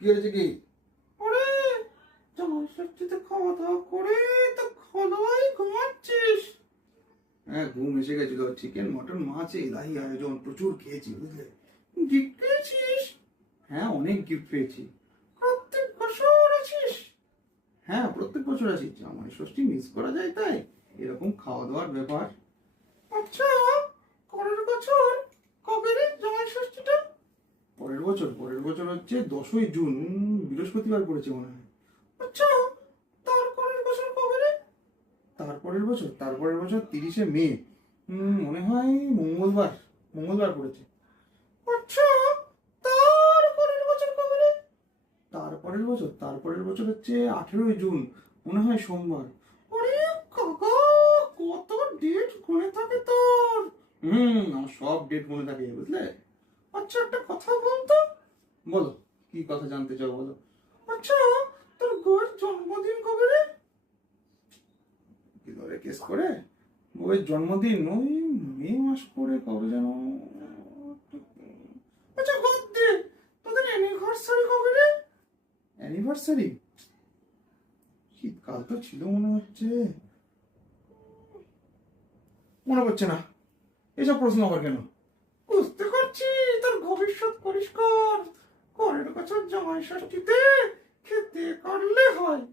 কি হয়েছে কি? ওরে জামাই ষষ্ঠীতে খাওয়া দাওয়া করে তো খাওয়াই ঘুমাচ্ছিস? হ্যাঁ, ঘুম এসে গেছিল। চিকেন মটন মাছ এলাহি আয়োজন, প্রচুর খেয়েছি বুঝলে। গিফট পেয়েছিস? হ্যাঁ, অনেক গিফট পেয়েছি। প্রত্যেক বছর আছিস? হ্যাঁ, প্রত্যেক বছর আছি। জামাই ষষ্ঠী মিস করা যায় তাই এরকম খাওয়া দাওয়ার ব্যাপার। আচ্ছা, পরের বছর কবে রে জামাই ষষ্ঠীটা? পরের বছর হচ্ছে 10ই জুন, বৃহস্পতিবার পড়েছে মনে হয়। আচ্ছা, তারপরের বছর কবে রে? তারপরের বছর 30শে মে, মনে হয় মঙ্গলবার পড়েছে। আচ্ছা, তারপরের বছর কবে রে? তারপরের বছর হচ্ছে 18ই জুন, মনে হয় সোমবার। ওরে কাকা, কত ডেট মনে থাকে তোর! আমার সব ডেট মনে থাকে বুঝলে। আচ্ছা, একটা কথা বলতো। বলো, কি কথা জানতে চাও বলো। আচ্ছা, তোর বউয়ের জন্মদিন কবে রে? কি ধরে কেস করে? বউয়ের জন্মদিন ওই মে মাস করে কবে যেন। আচ্ছা বাদ দে, তোদের অ্যানিভার্সারি কবে রে? অ্যানিভার্সারি শীতকাল তো ছিল মনে হচ্ছে, মনে পড়ছে না। এসব প্রশ্ন আবার কেন? বুঝতে পারছি তোর ভবিষ্যৎ পরিষ্কার। পরের বছর জামাই ষষ্ঠীতে খেতে করলে হয়।